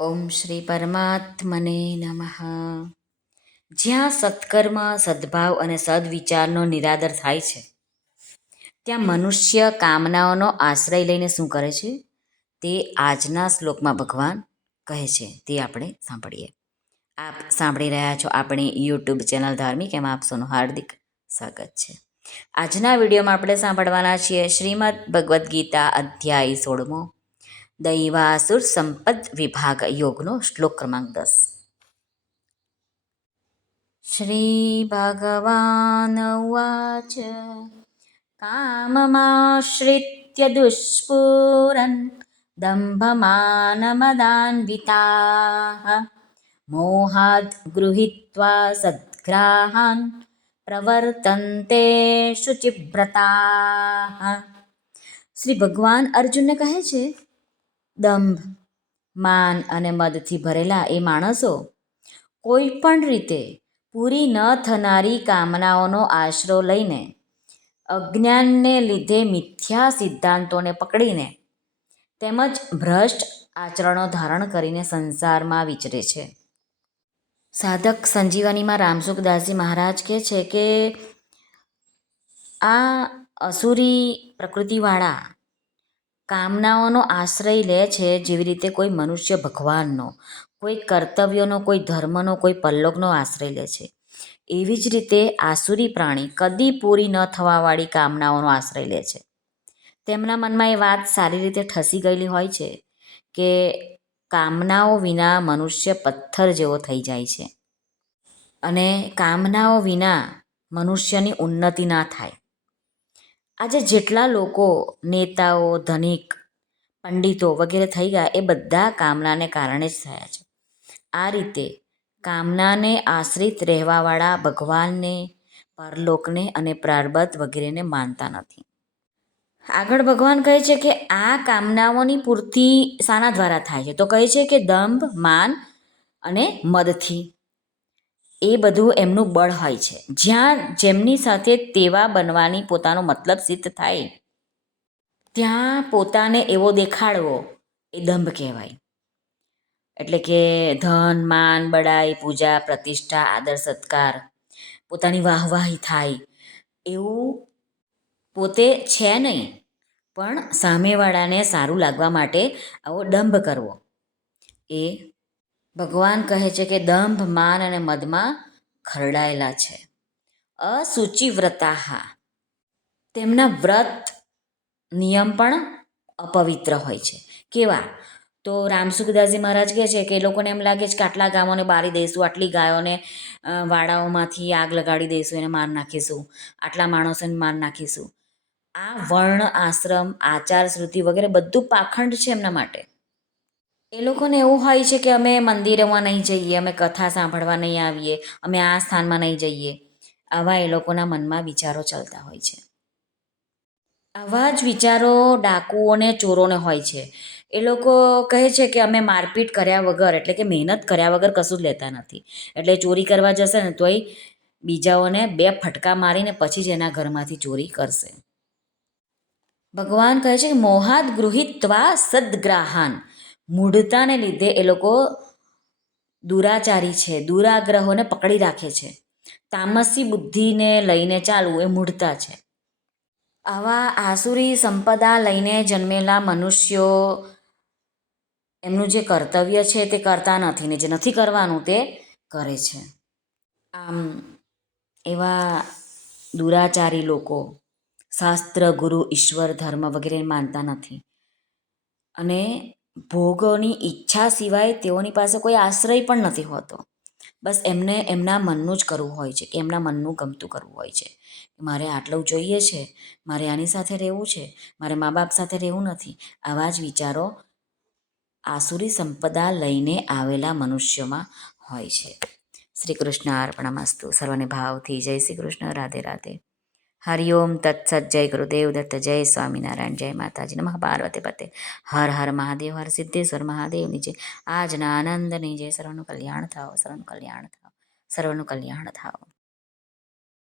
ઓમ શ્રી પરમાત્મને નમઃ. જ્યાં સત્કર્મ, સદ્ભાવ અને સદવિચારનો નિરાદર થાય છે, ત્યાં મનુષ્ય કામનાઓનો આશ્રય લઈને શું કરે છે તે આજના શ્લોકમાં ભગવાન કહે છે. તે આપણે સાંભળીએ. આપ સાંભળી રહ્યા છો આપણી યુટ્યુબ ચેનલ ધાર્મિક, એમાં આપ સૌનું હાર્દિક સ્વાગત છે. આજના વિડીયોમાં આપણે સાંભળવાના છીએ શ્રીમદ ભગવદ્ ગીતા અધ્યાય 16મો, દૈવાસુર સંપદ વિભાગ યોગનો શ્લોક ક્રમાંક 10. શ્રી ભગવાન ઉવાચ કામમાશ્રિત્ય દુષ્પુરન દંભમાનમદાન્વિતાઃ મોહાદ ગૃહીત્વા સદ્ગ્રાહાન પ્રવર્તન્તે શુચિવ્રતાઃ. શ્રી ભગવાન અર્જુનને કહે છે, દંભ, માન અને મદથી ભરેલા એ માણસો કોઈ પણ રીતે પૂરી ન થનારી કામનાઓનો આશરો લઈને, અજ્ઞાનને લીધે મિથ્યા સિદ્ધાંતોને પકડીને તેમજ ભ્રષ્ટ આચરણો ધારણ કરીને સંસારમાં વિચરે છે. સાધક સંજીવનીમાં રામસુખદાસજી મહારાજ કહે છે કે આ અસુરી પ્રકૃતિવાળા કામનાઓનો આશ્રય લે છે, જેવી રીતે કોઈ મનુષ્ય ભગવાનનો, કોઈ કર્તવ્યનો, કોઈ ધર્મનો, કોઈ પલ્લોકનો આશ્રય લે છે, એવી જ રીતે આસુરી પ્રાણી કદી પૂરી ન થવાવાળી કામનાઓનો આશ્રય લે છે. તેમના મનમાં એ વાત સારી રીતે ઠસી ગયેલી હોય છે કે કામનાઓ વિના મનુષ્ય પથ્થર જેવો થઈ જાય છે અને કામનાઓ વિના મનુષ્યની ઉન્નતિ ના થાય. આજે જેટલા લોકો નેતાઓ, ધનિક, પંડિતો વગેરે થઈ ગયા, એ બધા કામનાને કારણે જ થયા છે. આ રીતે કામનાને આશ્રિત રહેવાવાળા ભગવાનને, પરલોકને અને પ્રારબ્ધ વગેરેને માનતા નથી. આગળ ભગવાન કહે છે કે આ કામનાઓની પૂર્તિ શાના દ્વારા થાય છે? તો કહે છે કે દંભ, માન અને મદથી. એ બધું એમનું બળ હોય છે. જ્યાં જેમની સાથે તેવા બનવાની પોતાનો મતલબ સિદ્ધ થાય, ત્યાં પોતાને એવો દેખાડવો એ દંભ કહેવાય. એટલે કે ધન, માન, બડાઈ, પૂજા, પ્રતિષ્ઠા, આદર સત્કાર, પોતાની વાહવાહી થાય એવું પોતે છે નહીં, પણ સામેવાળાને સારું લાગવા માટે આવો દંભ કરવો. એ ભગવાન કહે છે કે દંભ, માન અને મદમાં ખરડાયેલા છે. અસુચિવ્રતાઃ, તેમના વ્રત નિયમ પણ અપવિત્ર હોય છે. કેવા? તો રામસુખદાસજી મહારાજ કહે છે કે એ લોકોને એમ લાગે છે કે આટલા ગામોને બાળી દઈશું, આટલી ગાયોને વાડાઓમાંથી આગ લગાડી દઈશું, એને માર નાખીશું, આટલા માણસોને માર નાખીશું. આ વર્ણ, આશ્રમ, આચાર, શ્રુતિ વગેરે બધું પાખંડ છે એમના માટે. એ લોકોને એવું હોય છે કે અમે મંદિરોમાં નહીં જઈએ, અમે કથા સાંભળવા નહીં આવીએ, અમે આ સ્થાનમાં નહીં જઈએ. આવા એ લોકોના મનમાં વિચારો ચાલતા હોય છે. આવા જ વિચારો ડાકુઓને, ચોરોને હોય છે. એ લોકો કહે છે કે અમે મારપીટ કર્યા વગર, એટલે કે મહેનત કર્યા વગર કશું જ લેતા નથી. એટલે ચોરી કરવા જશે ને તોય બીજાઓને 2 ફટકા મારીને પછી જ એના ઘરમાંથી ચોરી કરશે. ભગવાન કહે છે કે મોહાદ ગૃહીત્વા સદ્ગ્રાહાન, મૂઢતાને લીધે એ લોકો દુરાચારી છે, દુરાગ્રહોને પકડી રાખે છે. તામસી બુદ્ધિને લઈને ચાલવું એ મૂઢતા છે. આવા આસુરી સંપદા લઈને જન્મેલા મનુષ્યો એમનું જે કર્તવ્ય છે તે કરતા નથી, ને જે નથી કરવાનું તે કરે છે. આમ એવા દુરાચારી લોકો શાસ્ત્ર, ગુરુ, ઈશ્વર, ધર્મ વગેરે માનતા નથી અને ભોગોની ઈચ્છા સિવાય તેઓની પાસે કોઈ આશ્રય પણ નથી હોતો. બસ એમને એમના મનનું જ કરવું હોય છે, કે એમના મનનું ગમતું કરવું હોય છે. મારે આટલું જોઈએ છે, મારે આની સાથે રહેવું છે, મારે મા બાપ સાથે રહેવું નથી. આવા જ વિચારો આસુરી સંપદા લઈને આવેલા મનુષ્યોમાં હોય છે. શ્રી કૃષ્ણ અર્પણમસ્તુ. સર્વને ભાવથી જય શ્રી કૃષ્ણ. રાધે રાધે. હરિઓમ તત્સત. જય ગુરુદેવ દત્ત. જય સ્વામિનારાયણ. જય માતાજી. નમઃ પાર્વતી પતે. હર હર મહાદેવ. હર સિદ્ધેશ્વર મહાદેવની જય. આજના આનંદની જય. સર્વનું કલ્યાણ થાવ, સર્વનું કલ્યાણ થાવ, સર્વનું કલ્યાણ થાવ.